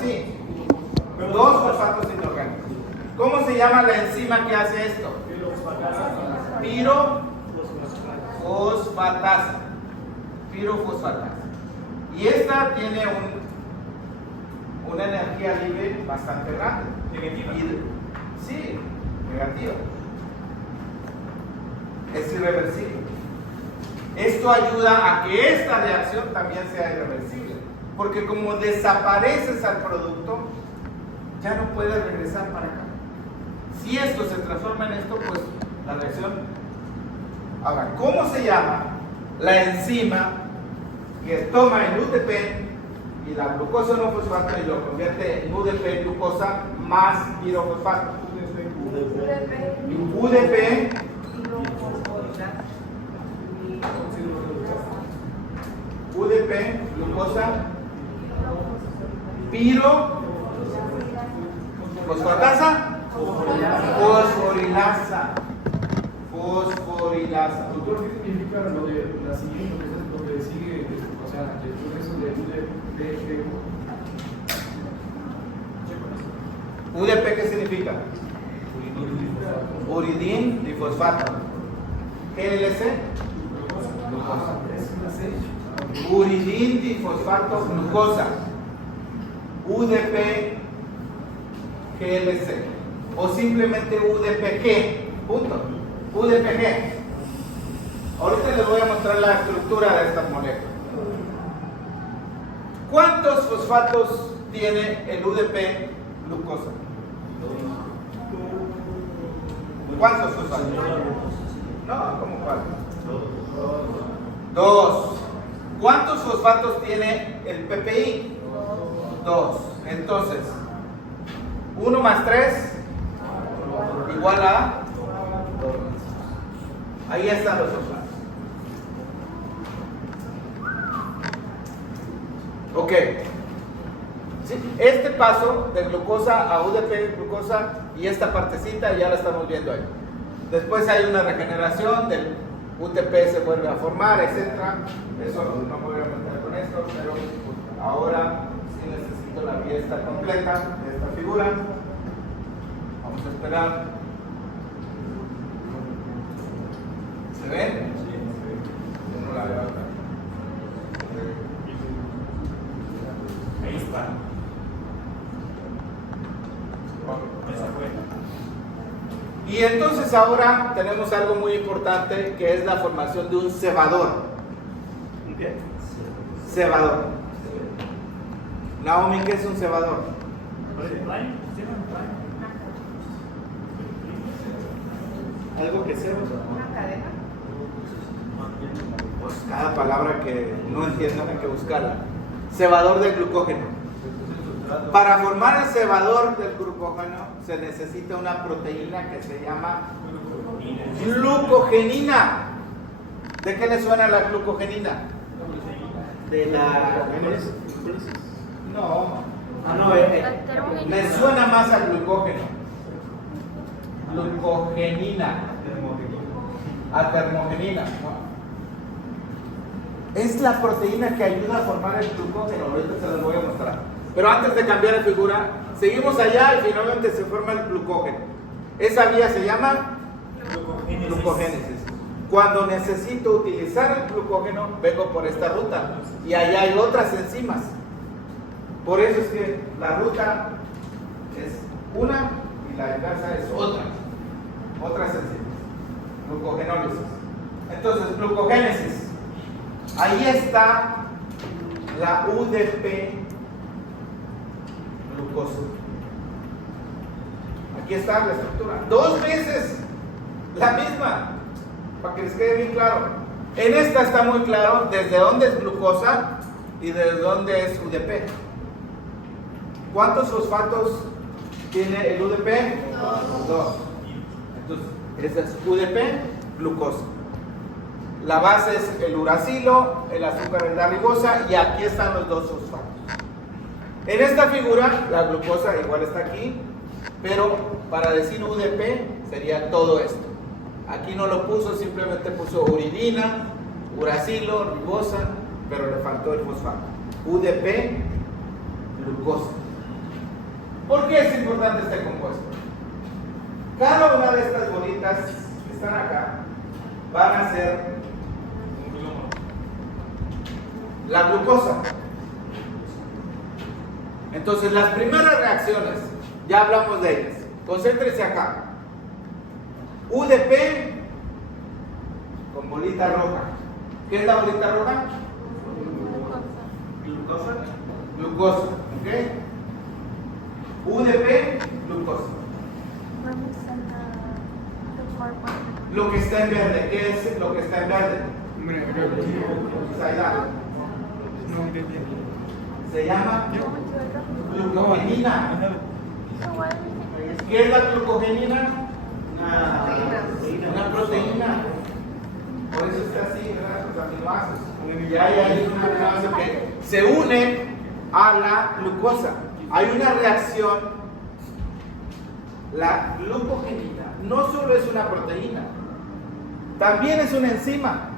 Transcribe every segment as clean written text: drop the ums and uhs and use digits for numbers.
sí. Dos fosfatos inorgánicos. ¿Cómo se llama la enzima que hace esto? Pirofosfatasa. Pirofosfatasa. Y esta tiene una energía libre bastante grande. ¿Negativa? Sí, negativa. Es irreversible. Esto ayuda a que esta reacción también sea irreversible. Porque como desapareces al producto, ya no puede regresar para acá. Si esto se transforma en esto, pues la reacción. Ahora, ¿cómo se llama la enzima que toma el UTP y la glucosa no fosfato y lo convierte en UDP glucosa más pirofosfato? UDP glucosa fosfatasa fosforilasa. Doctor, ¿qué significa lo de la siguiente, lo que sigue, o sea, el proceso de UDP, ¿qué significa? Uridín difosfato. GLC, uridín difosfato glucosa. UDP GLC. O simplemente UDPG. Punto. UDPG. Ahorita les voy a mostrar la estructura de estas moléculas. ¿Cuántos fosfatos tiene el UDP glucosa? ¿Cuántos fosfatos? No, ¿cómo cuántos? Dos. ¿Cuántos fosfatos tiene el PPI? Dos. Entonces, 1 más 3 igual a 2. Ahí están los fosfatos. Ok. Sí, este paso de glucosa a UDP glucosa y esta partecita ya la estamos viendo ahí. Después hay una regeneración del UTP, se vuelve a formar, etc. Eso no me voy a meter con esto, pero ahora sí necesito la pieza completa de esta figura. Vamos a esperar. ¿Se ven? Yo no la veo acá. Ahí está. Esa fue. Y entonces ahora tenemos algo muy importante que es la formación de un cebador. ¿Qué? Cebador. Naomi, ¿qué es un cebador? Algo que ceba. Una cadena. Pues cada palabra que no entiendan hay que buscarla. Cebador de glucógeno. Para formar el cebador del glucógeno se necesita una proteína que se llama glucogenina. ¿De qué le suena la glucogenina? De la... No. Le suena más a glucógeno. Glucogenina. A termogenina. Es la proteína que ayuda a formar el glucógeno. Ahorita se las voy a mostrar. Pero antes de cambiar de figura, seguimos allá y finalmente se forma el glucógeno. Esa vía se llama glucogénesis. Cuando necesito utilizar el glucógeno, vengo por esta ruta. Y allá hay otras enzimas. Por eso es que la ruta es una y la inversa es otra. Otras enzimas. Glucogenólisis. Entonces, glucogénesis. Ahí está la UDP glucosa. Aquí está la estructura. 2 veces la misma. Para que les quede bien claro. En esta está muy claro desde dónde es glucosa y desde dónde es UDP. ¿Cuántos fosfatos tiene el UDP? 2. Entonces, esa es UDP glucosa. La base es el uracilo, el azúcar es la ribosa y aquí están los 2 fosfatos. En esta figura, la glucosa igual está aquí, pero para decir UDP sería todo esto. Aquí no lo puso, simplemente puso uridina, uracilo, ribosa, pero le faltó el fosfato. UDP, glucosa. ¿Por qué es importante este compuesto? Cada una de estas bolitas que están acá van a ser la glucosa. Entonces, las primeras reacciones, ya hablamos de ellas. Concéntrese acá. UDP con bolita roja. ¿Qué es la bolita roja? Glucosa. Glucosa, ¿ok? UDP, glucosa. Lo que está en verde, ¿qué es lo que está en verde? Saidal. Se llama glucogenina. ¿Qué es la glucogenina? Una proteína. Por eso está así, ¿verdad? Los aminoácidos. Y hay ahí un aminoácido que se une a la glucosa. Hay una reacción. La glucogenina no solo es una proteína, también es una enzima.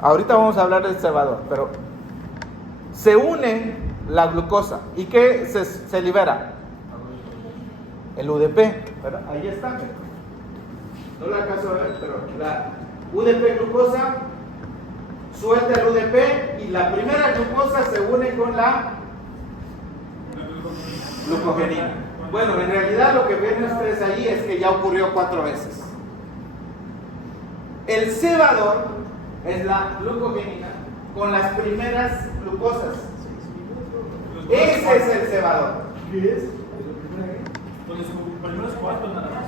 Ahorita vamos a hablar del cebador, pero se une la glucosa. ¿Y qué se libera? El UDP, ¿verdad? Ahí está. No la alcanzo a ver, pero la UDP glucosa suelta el UDP y la primera glucosa se une con la glucogenina. Bueno, en realidad lo que ven ustedes ahí es que ya ocurrió 4 veces. El cebador es la glucogenina con las primeras glucosas. Ese es el cebador. ¿Qué es? Donde se primeros 4 nada más.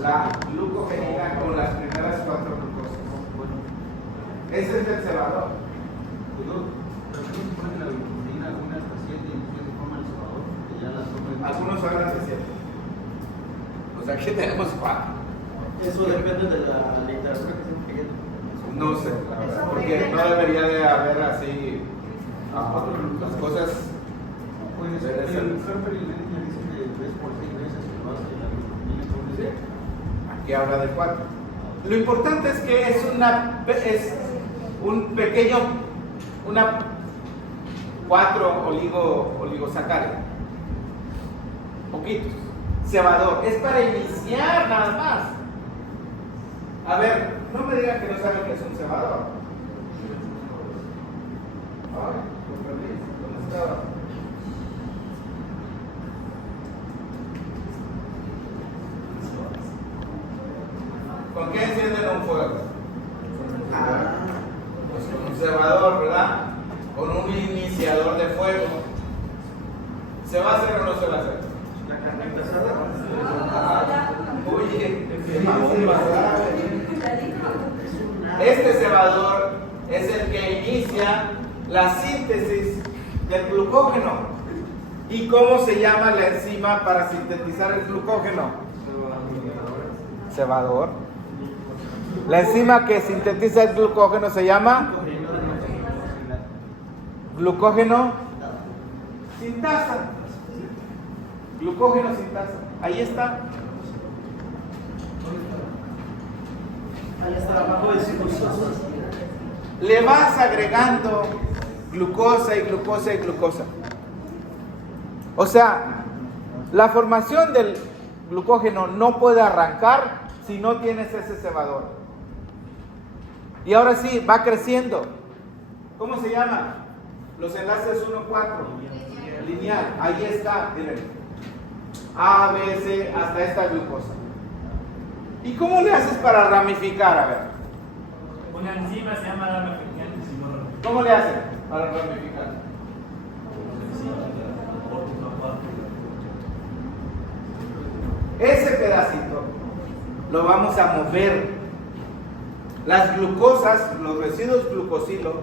La glucogenina con las primeras 4 glucosas. Ese es el cebador. Algunos hablan de 7. O sea, aquí tenemos 4. Eso depende de la literatura que se No sé, la verdad, porque no debería de haber así las cosas. Pues debe ser. el Ferferilmente dice que 3 por 6 veces que lo hace la glucogenina. Aquí habla de 4. Lo importante es que es un pequeño, una 4 oligosacáridos. Poquitos. Cebador. Es para iniciar nada más. A ver, no me digan que no saben qué es un cebador. Ay, lo perdí. ¿Dónde estaba? ¿Con qué encienden un fuego? Pues con un cebador, ¿verdad? Con un iniciador de fuego. ¿Se va a hacer o no se va a hacer? La carne asada. Oye, este cebador es el que inicia la síntesis del glucógeno. ¿Y cómo se llama la enzima para sintetizar el glucógeno? Cebador. La enzima que sintetiza el glucógeno se llama glucógeno sintasa. Glucógeno sintasa. Ahí está. Ahí está abajo de glucosa. Le vas agregando glucosa y glucosa y glucosa. O sea, la formación del glucógeno no puede arrancar si no tienes ese cebador. Y ahora sí, va creciendo. ¿Cómo se llama? Los enlaces 1,4. Lineal. Ahí está, miren. A, B, C, hasta esta glucosa. ¿Y cómo le haces para ramificar? A ver. Una enzima se llama ramificante. ¿Cómo le hacen para ramificar? Ese pedacito lo vamos a mover. Las glucosas, los residuos glucosilo,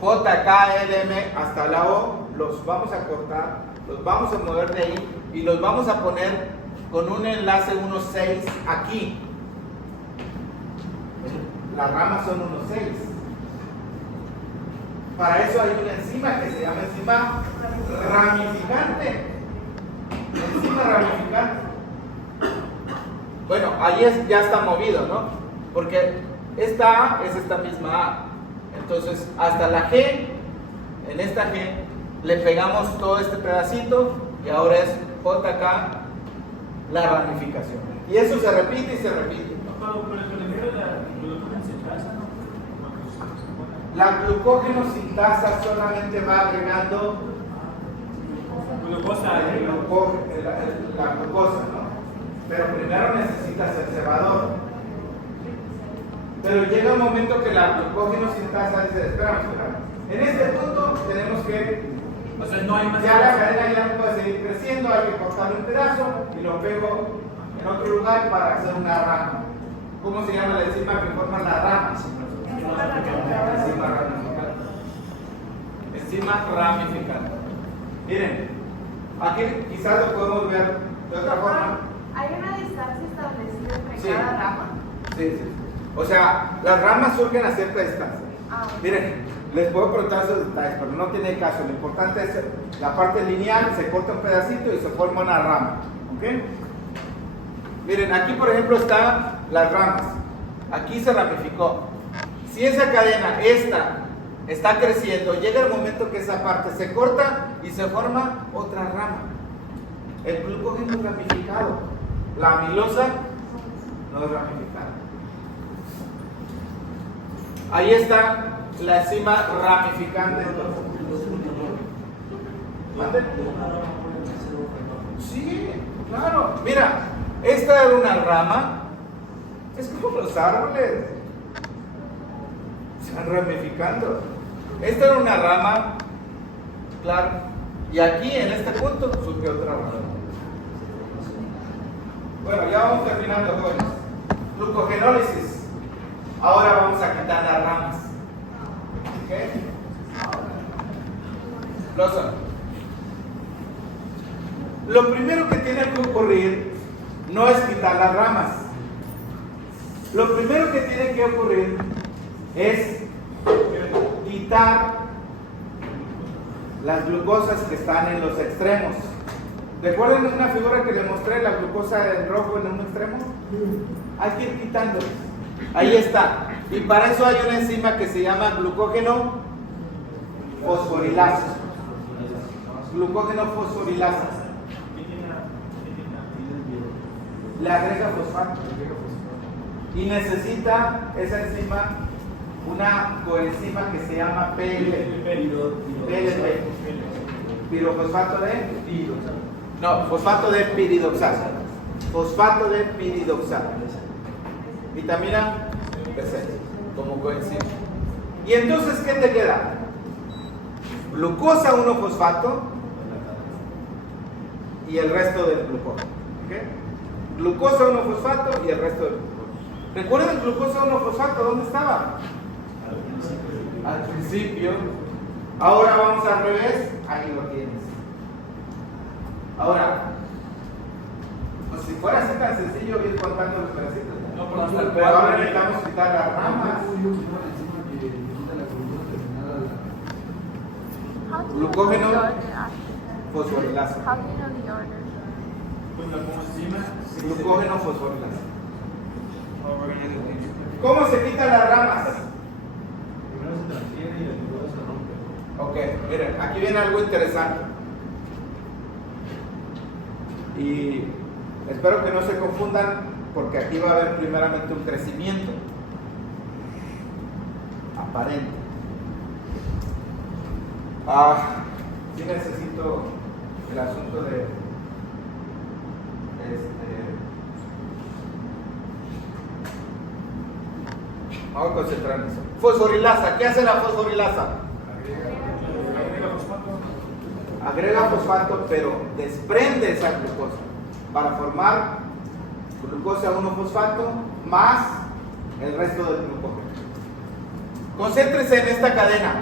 J, K, L, M hasta la O, los vamos a cortar, los vamos a mover de ahí y los vamos a poner con un enlace 1,6 aquí. Las ramas son 1,6. Para eso hay una enzima que se llama enzima ramificante. Enzima ramificante. Bueno, ahí ya está movido, ¿no? Porque esta A es esta misma A. Entonces, hasta la G en esta G, le pegamos todo este pedacito y ahora es JK la ramificación. Y eso se repite y se repite. La glucógeno sintasa solamente va agregando Glucosa. la glucosa, ¿no? Pero primero necesitas el cebador. Pero llega un momento que la glucógeno sintasa dice, espérame. En este punto tenemos que, O sea, no hay más. ya la cadena ya no puede seguir creciendo, hay que cortar un pedazo y lo pego en otro lugar para hacer una rama. ¿Cómo se llama la enzima que forma la rama? Enzima ramificante. Enzima ramificante. Miren, aquí quizás lo podemos ver de otra forma. ¿Hay una distancia establecida entre Sí. cada rama? Sí. O sea, las ramas surgen a cierta distancia. Miren, les puedo preguntar esos detalles, pero no tiene caso. Lo importante es la parte lineal, se corta un pedacito y se forma una rama. ¿Ok? Miren, aquí por ejemplo están las ramas. Aquí se ramificó. Si esa cadena, esta, está creciendo, llega el momento que esa parte se corta y se forma otra rama. El glucógeno es ramificado. La amilosa no es ramificada. Ahí está la enzima ramificante. ¿Mande? Sí, claro. Mira, esta era una rama. Es como los árboles. Se van ramificando. Esta era una rama, claro. Y aquí, en este punto, surgió otra rama. Bueno, ya vamos terminando, jóvenes. Glucogenólisis. Ahora vamos a quitar las ramas. ¿Ok? Lawson. Lo primero que tiene que ocurrir no es quitar las ramas. Lo primero que tiene que ocurrir es quitar las glucosas que están en los extremos. ¿Recuerdan una figura que les mostré, la glucosa en rojo en un extremo? Hay que ir quitándolas. Ahí está. Y para eso hay una enzima que se llama glucógeno fosforilasa. Glucógeno fosforilasa. Le agrega fosfato. Y necesita esa enzima una coenzima que se llama PLP. Pirofosfato de fosfato de piridoxal. Fosfato de piridoxal. Vitamina B6 como coenzima. Y entonces, ¿qué te queda? Glucosa 1-fosfato y el resto del glucógeno. ¿Okay? Glucosa 1-fosfato y el resto del glucógeno. ¿Recuerdan glucosa 1-fosfato? ¿Dónde estaba? Al principio. Ahora vamos al revés. Ahí lo tienes. Ahora, pues si fuera así tan sencillo, ir contando los pedacitos. No, pero Pero ahora necesitamos quitar las ramas. Glucógeno fosforilasa. How do you know the order? Pues la coenzima. Glucógeno fosforilasa. ¿Cómo se quitan las ramas? Primero se transfiere y luego se rompe. Ok, miren, aquí viene algo interesante. Y espero que no se confundan, porque aquí va a haber primeramente un crecimiento aparente. Sí necesito el asunto de vamos a concentrarnos. Fosforilasa, ¿qué hace la fosforilasa? Agrega fosfato, pero desprende esa glucosa para formar glucosa 1-fosfato más el resto del glucógeno. Concéntrese en esta cadena,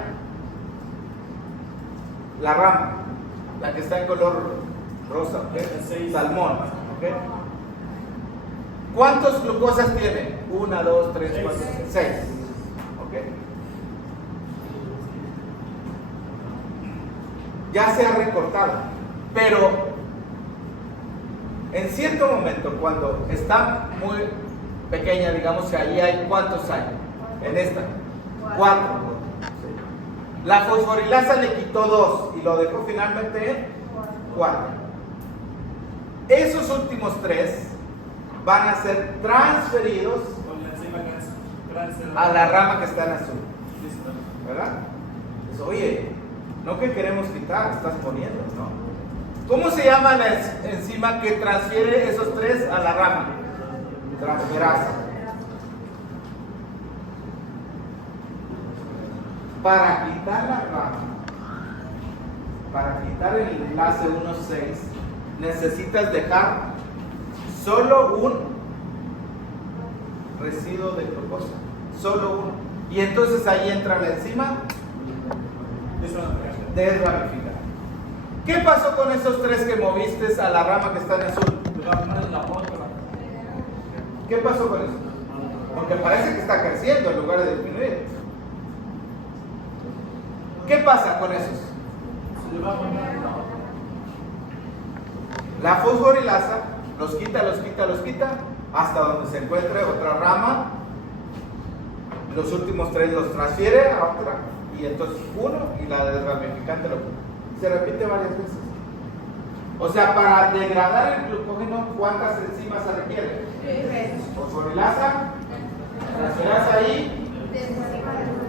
la rama, la que está en color rosa, ¿ok? Salmón, ¿ok? ¿Cuántas glucosas tiene? 1, 2, 3, 4, 6. ¿Ok? Ya se ha recortado, pero en cierto momento, cuando está muy pequeña, digamos que ahí hay, ¿cuántos hay? En esta, 4. La fosforilasa le quitó 2 y lo dejó finalmente en 4. Esos últimos 3 van a ser transferidos Con la enzima a la rama que está en azul. ¿Verdad? Pues, oye, no que queremos quitar, estás poniendo, ¿no? ¿Cómo se llama la enzima que transfiere esos 3 a la rama? Transferasa. Para quitar la rama, para quitar el enlace 1,6, necesitas dejar solo un residuo de glucosa, solo uno. Y entonces ahí entra la enzima desramificada. ¿Qué pasó con esos 3 que moviste a la rama que está en azul? ¿Qué pasó con eso? Porque parece que está creciendo en lugar de disminuir. ¿Qué pasa con esos? La fosforilasa los quita hasta donde se encuentre otra rama. Los últimos 3 los transfiere a otra y entonces uno y la desramificante lo quita. Se repite varias veces. O sea, para degradar el glucógeno, ¿cuántas enzimas se requieren? 3. Fosforilasa, transferasa y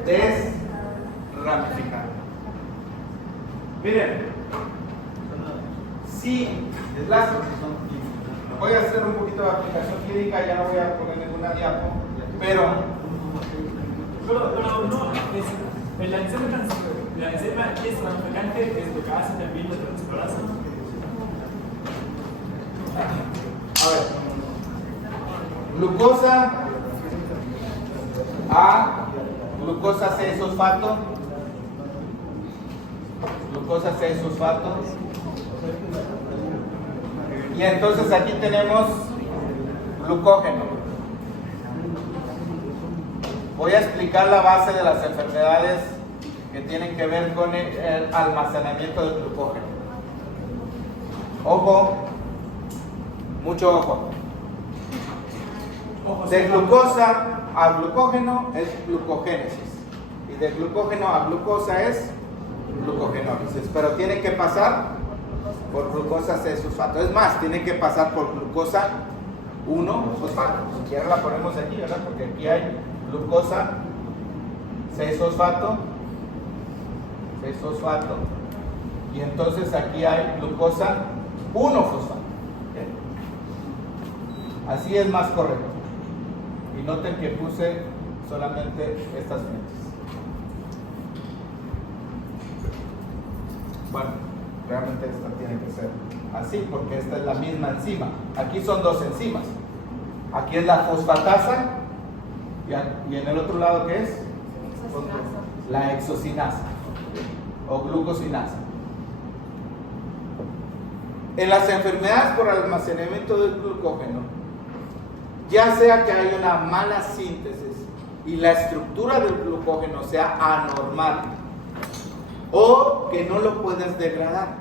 desramificante. Miren, si voy a hacer un poquito de aplicación clínica, ya no voy a poner ninguna diapo, pero no, la enzima desramificante es lo que hace también la transferasa. a ver, glucosa A, glucosa C sulfato, glucosa C sulfato, y entonces aquí tenemos glucógeno. Voy a explicar la base de las enfermedades que tienen que ver con el almacenamiento del glucógeno. Ojo, mucho ojo. De glucosa a glucógeno es glucogénesis y de glucógeno a glucosa es glucogenólisis, pero tiene que pasar por glucosa C sulfato. Es más, tiene que pasar por glucosa 1 fosfato. Si quieren la ponemos aquí, ¿verdad? Porque aquí hay glucosa C sulfato, y entonces aquí hay glucosa 1 fosfato. ¿Okay? Así es más correcto. Y noten que puse solamente estas fuentes. Bueno, realmente esta tiene que ser así porque esta es la misma enzima. Aquí son 2 enzimas. Aquí es la fosfatasa y en el otro lado ¿qué es? La hexocinasa o glucosinasa. En las enfermedades por almacenamiento del glucógeno, ya sea que hay una mala síntesis y la estructura del glucógeno sea anormal o que no lo puedas degradar.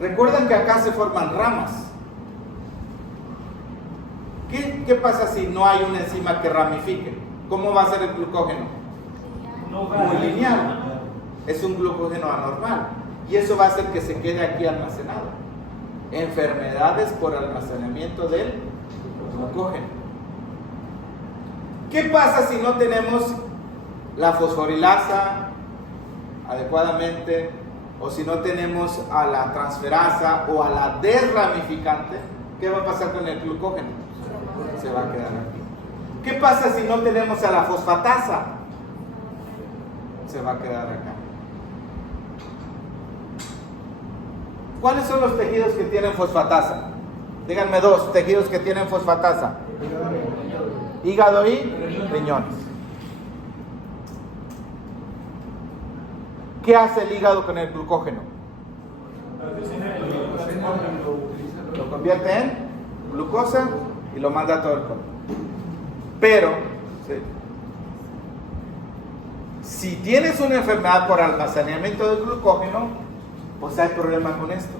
Recuerden que acá se forman ramas. ¿Qué pasa si no hay una enzima que ramifique? ¿Cómo va a ser el glucógeno? Muy lineal. Es un glucógeno anormal. Y eso va a hacer que se quede aquí almacenado. Enfermedades por almacenamiento del glucógeno. ¿Qué pasa si no tenemos la fosforilasa adecuadamente? O si no tenemos a la transferasa o a la desramificante, ¿qué va a pasar con el glucógeno? Se va a quedar aquí. ¿Qué pasa si no tenemos a la fosfatasa? Se va a quedar acá. ¿Cuáles son los tejidos que tienen fosfatasa? Díganme 2 tejidos que tienen fosfatasa. Hígado y riñones. ¿Qué hace el hígado con el glucógeno? Lo convierte en glucosa y lo manda a todo el cuerpo. Pero, si tienes una enfermedad por almacenamiento de glucógeno, pues hay problema con esto.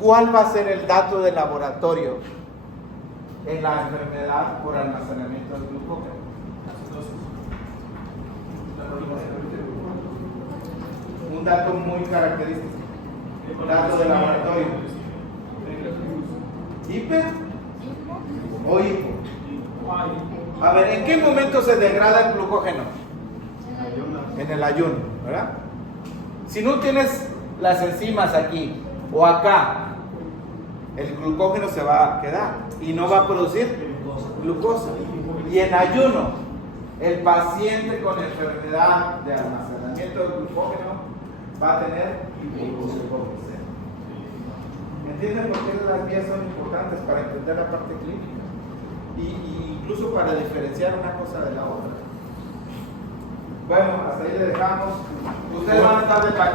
¿Cuál va a ser el dato de laboratorio en la enfermedad por almacenamiento de glucógeno? un dato muy característico, un dato de laboratorio. ¿Hiper o hipo? A ver, ¿en qué momento se degrada el glucógeno? En el ayuno, ¿verdad? Si no tienes las enzimas aquí o acá, el glucógeno se va a quedar y no va a producir glucosa. Y en ayuno, el paciente con enfermedad de almacenamiento de glucógeno va a tener hipoglucemia. ¿Entienden por qué las vías son importantes para entender la parte clínica? Y incluso para diferenciar una cosa de la otra. Bueno, hasta ahí le dejamos. Ustedes van a estar de